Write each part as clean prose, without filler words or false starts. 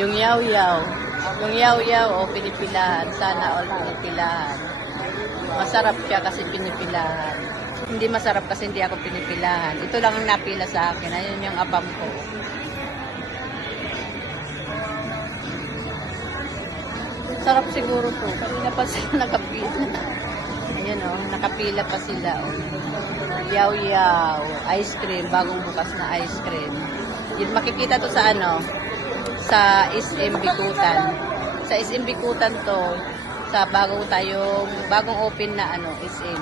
Yung yaw-yaw. Yung yaw-yaw, o pinipilahan. Sana all pinipilahan. Masarap siya kasi pinipilahan. Hindi masarap kasi hindi ako pinipilahan. Ito lang ang napila sa akin. Ayun yung abam ko. Sarap siguro to. Kanina pa sila nakapila. Ayan o, nakapila pa sila o. Yaw-yaw. Ice cream. Bagong bukas na ice cream. Yun, makikita to sa ano? Sa SM Bikutan. Sa SM Bikutan to. Sa bagong open na ano, SM.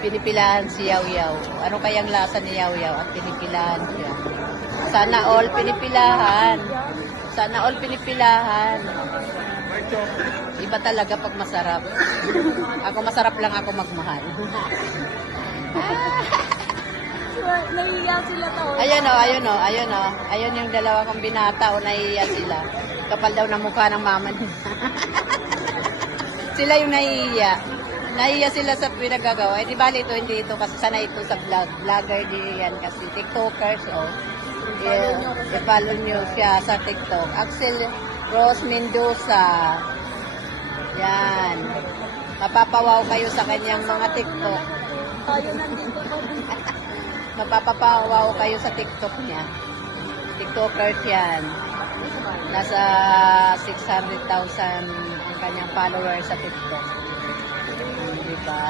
Pinipilahan si Yaw-Yaw. Ano kayang lasa ni Yaw-Yaw at pinipilahan siya. Sana all pinipilahan. Sana all pinipilahan. Iba talaga pag masarap. Ako masarap lang ako magmahal. Nahiya sila to. Ayan o, ayun o, ayun o. Ayun yung dalawa kong binata o nahihiya sila. Kapal daw na mukha ng mama niya. Sila yung nahihiya. Nahihiya sila sa pinagagawa. Eh di bali ito, hindi ito kasi sanay ito sa vlog. Vlogger din yan kasi. TikTokers o. I-follow nyo siya sa TikTok. Axel Rose Mendoza. Yan. Mapapawaw kayo sa kanyang mga TikTok. Tayo nandito po. Mapapawaw kayo sa TikTok niya. TikTokers yan. Nasa 600,000 ang kanyang followers sa TikTok. Diba?